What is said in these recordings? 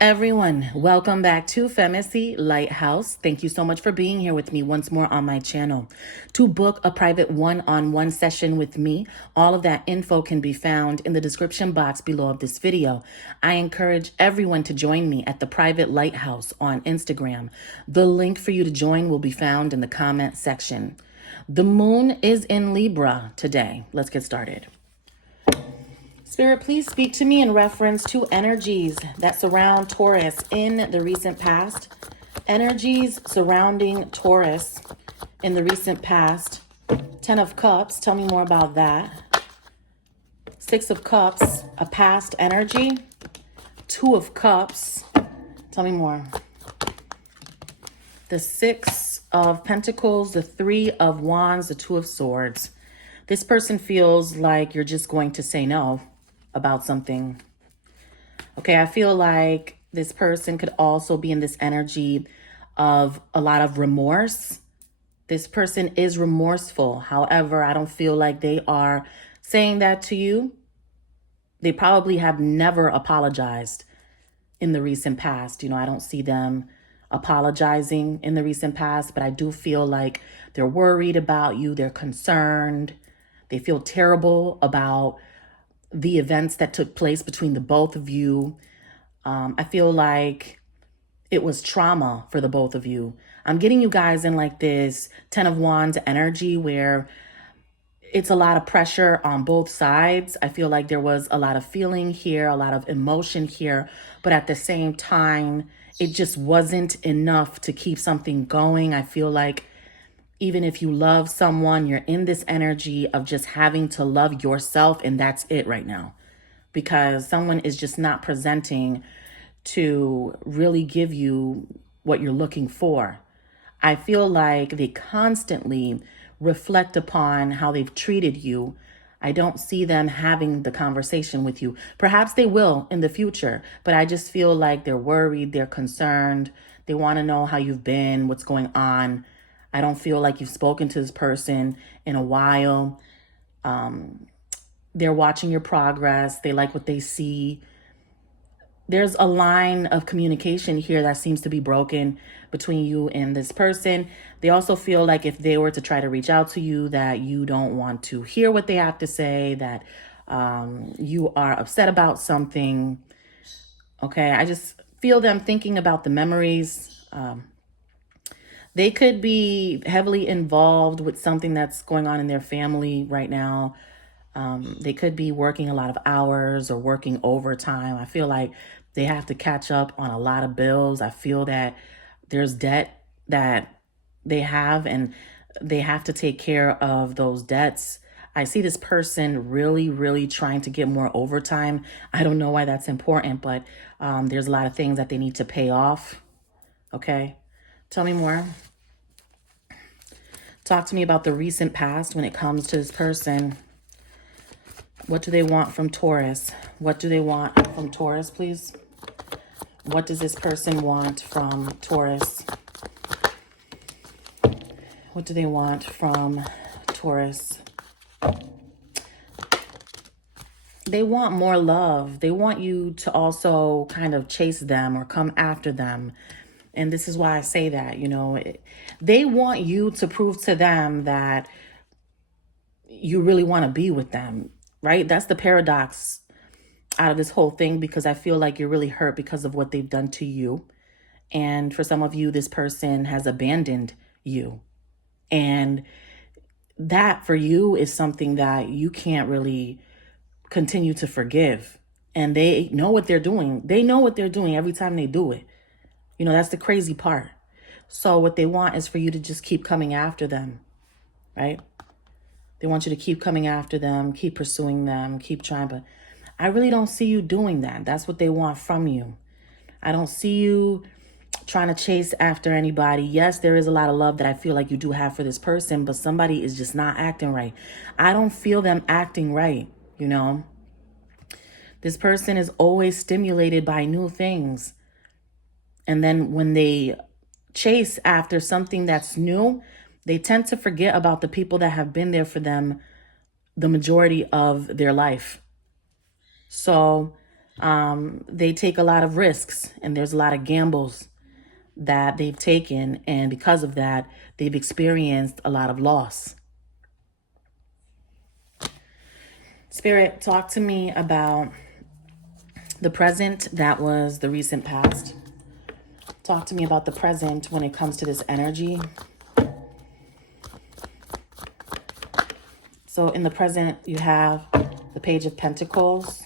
Everyone, welcome back to FEMACY'S LightHouse. Thank you so much for being here with me once more on my channel. To book a private one-on-one session with me, all of that info can be found in the description box below of this video. I encourage everyone to join me at the private LightHouse on Instagram. The link for you to join will be found in the comment section. The moon is in Libra today. Let's get started. Spirit, please speak to me in reference to energies that surround Taurus in the recent past. Energies surrounding Taurus in the recent past. 10 of Cups, tell me more about that. 6 of Cups, a past energy. 2 of Cups, tell me more. The 6 of Pentacles, the 3 of Wands, the 2 of Swords. This person feels like you're just going to say no about something. Okay, I feel like this person could also be in this energy of a lot of remorse. This person is remorseful. However, I don't feel like they are saying that to you. They probably have never apologized in the recent past. I don't see them apologizing in the recent past, but I do feel like they're worried about you. They're concerned. They feel terrible about the events that took place between the both of you. I feel like it was trauma for the both of you. I'm getting you guys in like this 10 of Wands energy where it's a lot of pressure on both sides. I feel like there was a lot of feeling here, a lot of emotion here, but at the same time, it just wasn't enough to keep something going. I feel like even if you love someone, you're in this energy of just having to love yourself, and that's it right now. Because someone is just not presenting to really give you what you're looking for. I feel like they constantly reflect upon how they've treated you. I don't see them having the conversation with you. Perhaps they will in the future, but I just feel like they're worried, they're concerned. They want to know how you've been, what's going on. I don't feel like you've spoken to this person in a while. They're watching your progress. They like what they see. There's a line of communication here that seems to be broken between you and this person. They also feel like if they were to try to reach out to you, that you don't want to hear what they have to say, that you are upset about something. Okay, I just feel them thinking about the memories. They could be heavily involved with something that's going on in their family right now. They could be working a lot of hours or working overtime. I feel like they have to catch up on a lot of bills. I feel that there's debt that they have and they have to take care of those debts. I see this person really trying to get more overtime. I don't know why that's important, but there's a lot of things that they need to pay off. Okay, tell me more. Talk to me about the recent past when it comes to this person. What do they want from Taurus? What do they want from Taurus, please? What does this person want from Taurus? What do they want from Taurus? They want more love. They want you to also kind of chase them or come after them. And this is why I say that, they want you to prove to them that you really want to be with them, right? That's the paradox out of this whole thing, because I feel like you're really hurt because of what they've done to you. And for some of you, this person has abandoned you. And that for you is something that you can't really continue to forgive. And they know what they're doing. They know what they're doing every time they do it. That's the crazy part. So what they want is for you to just keep coming after them, right? They want you to keep coming after them, keep pursuing them, keep trying. But I really don't see you doing that. That's what they want from you. I don't see you trying to chase after anybody. Yes, there is a lot of love that I feel like you do have for this person, but somebody is just not acting right. I don't feel them acting right, This person is always stimulated by new things. And then when they chase after something that's new, they tend to forget about the people that have been there for them the majority of their life. So They take a lot of risks, and there's a lot of gambles that they've taken. And because of that, they've experienced a lot of loss. Spirit, talk to me about the present that was the recent past. Talk to me about the present when it comes to this energy. So in the present, you have the Page of Pentacles.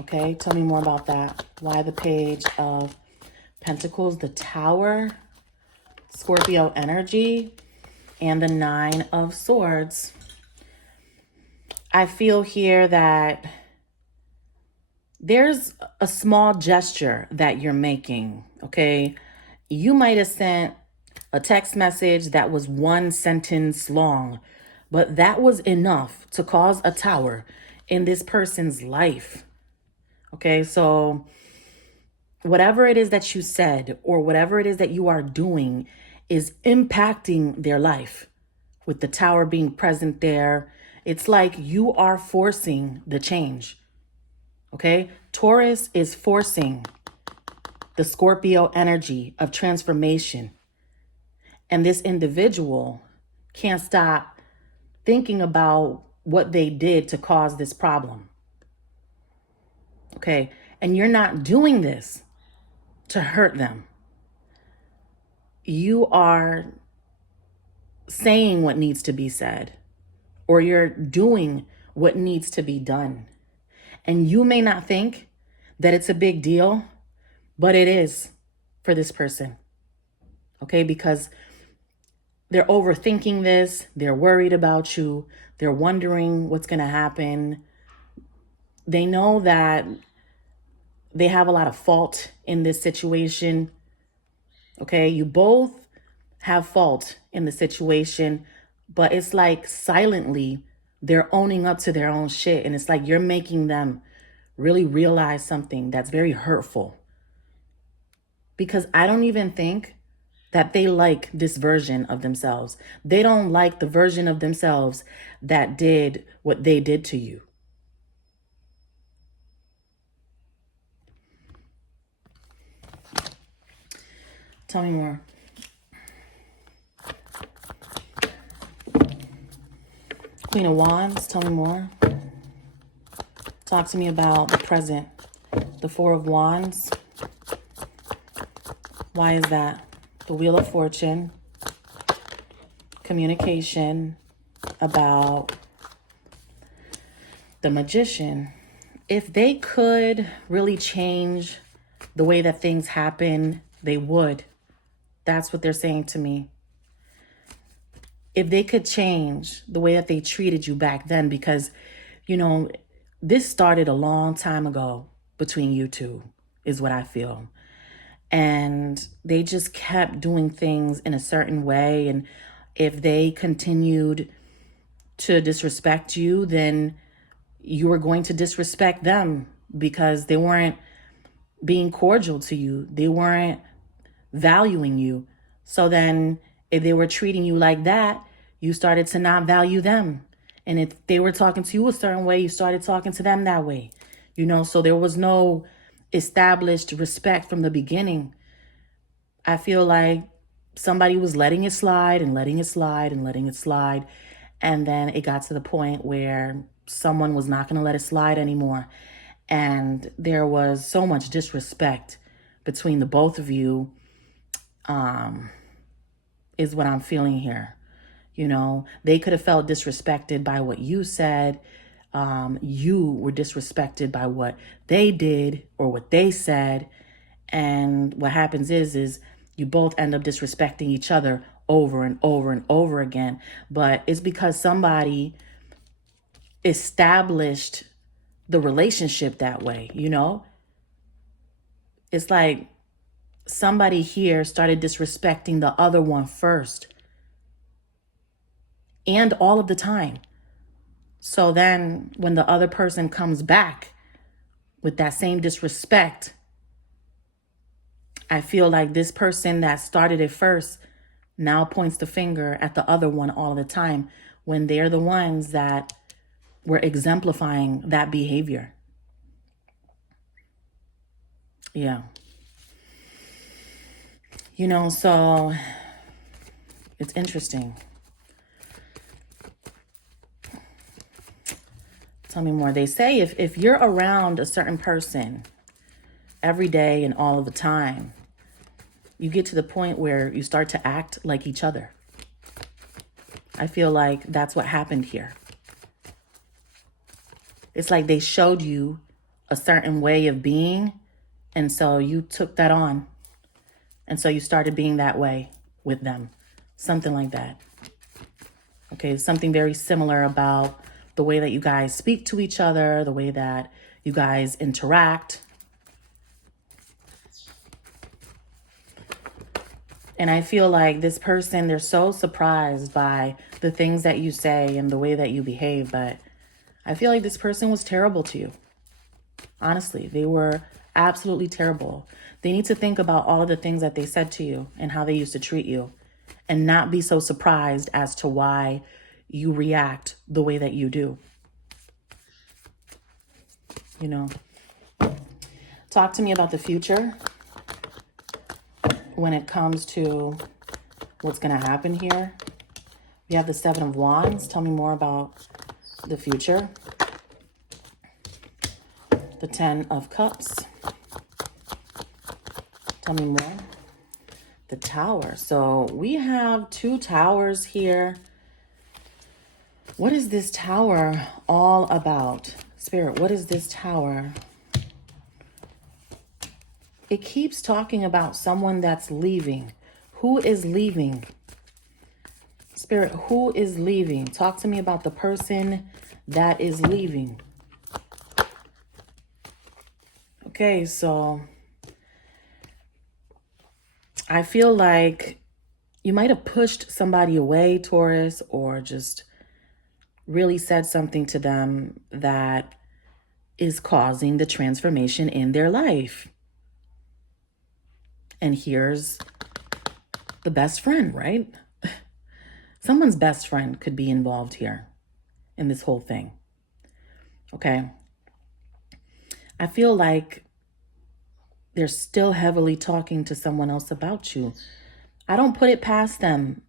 Okay, tell me more about that. Why the Page of Pentacles, the Tower, Scorpio energy, and the Nine of Swords. I feel here that there's a small gesture that you're making, okay? You might have sent a text message that was one sentence long, but that was enough to cause a tower in this person's life, okay? So whatever it is that you said or whatever it is that you are doing is impacting their life. With the tower being present there, it's like you are forcing the change. Okay? Taurus is forcing the Scorpio energy of transformation. And this individual can't stop thinking about what they did to cause this problem. Okay? And you're not doing this to hurt them. You are saying what needs to be said, or you're doing what needs to be done. And you may not think that it's a big deal, but it is for this person. Okay, because they're overthinking this, they're worried about you, they're wondering what's going to happen. They know that they have a lot of fault in this situation. Okay, you both have fault in the situation, but it's like silently they're owning up to their own shit. And it's like you're making them really realize something that's very hurtful. Because I don't even think that they like this version of themselves. They don't like the version of themselves that did what they did to you. Tell me more. Queen of Wands, tell me more. Talk to me about the present. The Four of Wands. Why is that? The Wheel of Fortune. Communication about the Magician. If they could really change the way that things happen, they would. That's what they're saying to me. If they could change the way that they treated you back then, because, you know, this started a long time ago between you two, is what I feel. And they just kept doing things in a certain way. And if they continued to disrespect you, then you were going to disrespect them because they weren't being cordial to you. They weren't valuing you. So then if they were treating you like that, you started to not value them. And if they were talking to you a certain way, you started talking to them that way. You know, so there was no established respect from the beginning. I feel like somebody was letting it slide and letting it slide and letting it slide. And then it got to the point where someone was not going to let it slide anymore. And there was so much disrespect between the both of you, is what I'm feeling here. You know, they could have felt disrespected by what you said. You were disrespected by what they did or what they said. And what happens is you both end up disrespecting each other over and over and over again. But it's because somebody established the relationship that way, you know? It's like somebody here started disrespecting the other one first. And all of the time. So then when the other person comes back with that same disrespect, I feel like this person that started it first now points the finger at the other one all the time when they're the ones that were exemplifying that behavior. Yeah. You know, so it's interesting. Tell me more. They say if you're around a certain person every day and all of the time, you get to the point where you start to act like each other. I feel like that's what happened here. It's like they showed you a certain way of being, and so you took that on. And so you started being that way with them. Something like that. Okay, something very similar about the way that you guys speak to each other, the way that you guys interact. And I feel like this person, they're so surprised by the things that you say and the way that you behave, but I feel like this person was terrible to you. Honestly, they were absolutely terrible. They need to think about all of the things that they said to you and how they used to treat you and not be so surprised as to why you react the way that you do. You know, talk to me about the future when it comes to what's going to happen here. We have the Seven of Wands. Tell me more about the future. The Ten of Cups. Tell me more. The Tower. So we have two towers here. What is this tower all about? Spirit, what is this tower? It keeps talking about someone that's leaving. Who is leaving? Spirit, who is leaving? Talk to me about the person that is leaving. Okay, so I feel like you might have pushed somebody away, Taurus, or just really said something to them that is causing the transformation in their life. And here's the best friend, right? Someone's best friend could be involved here in this whole thing. Okay. I feel like they're still heavily talking to someone else about you. I don't put it past them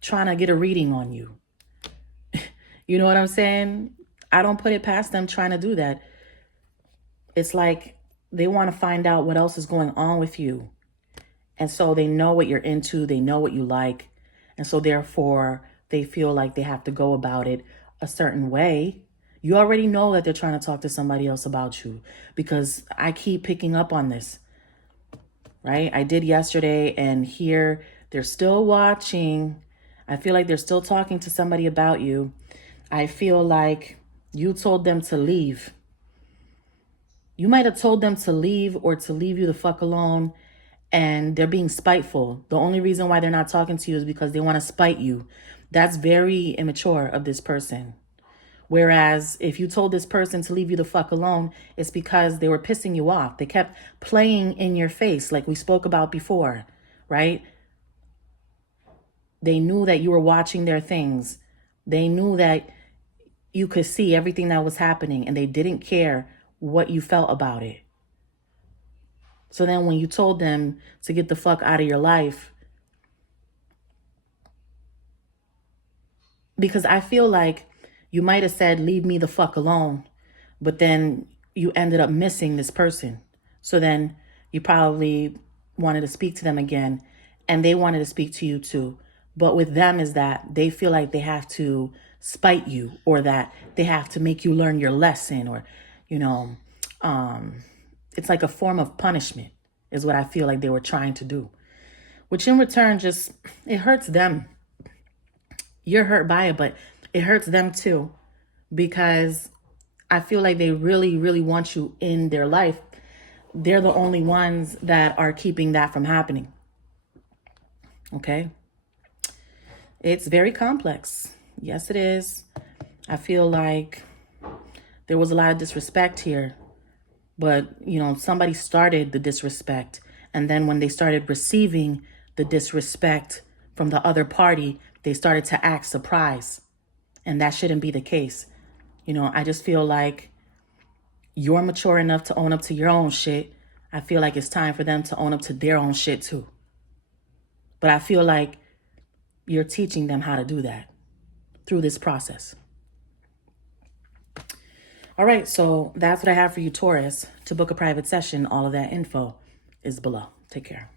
trying to get a reading on you. You know what I'm saying? I don't put it past them trying to do that. It's like they want to find out what else is going on with you. And so they know what you're into. They know what you like. And so therefore, they feel like they have to go about it a certain way. You already know that they're trying to talk to somebody else about you because I keep picking up on this, right? I did yesterday, and here they're still watching. I feel like they're still talking to somebody about you. I feel like you told them to leave. You might have told them to leave or to leave you the fuck alone, and they're being spiteful. The only reason why they're not talking to you is because they want to spite you. That's very immature of this person. Whereas if you told this person to leave you the fuck alone, it's because they were pissing you off. They kept playing in your face like we spoke about before, right? They knew that you were watching their things. They knew that you could see everything that was happening, and they didn't care what you felt about it. So then when you told them to get the fuck out of your life, because I feel like you might have said, leave me the fuck alone, but then you ended up missing this person. So then you probably wanted to speak to them again, and they wanted to speak to you too. But with them is that they feel like they have to spite you, or that they have to make you learn your lesson, or, you know, it's like a form of punishment is what I feel like they were trying to do, which in return just, it hurts them. You're hurt by it, but it hurts them too, because I feel like they really, really want you in their life. They're the only ones that are keeping that from happening. Okay. It's very complex. Yes, it is. I feel like there was a lot of disrespect here, but, you know, somebody started the disrespect. And then when they started receiving the disrespect from the other party, they started to act surprised. And that shouldn't be the case. You know, I just feel like you're mature enough to own up to your own shit. I feel like it's time for them to own up to their own shit too. But I feel like you're teaching them how to do that through this process. All right, so that's what I have for you, Taurus. To book a private session, all of that info is below. Take care.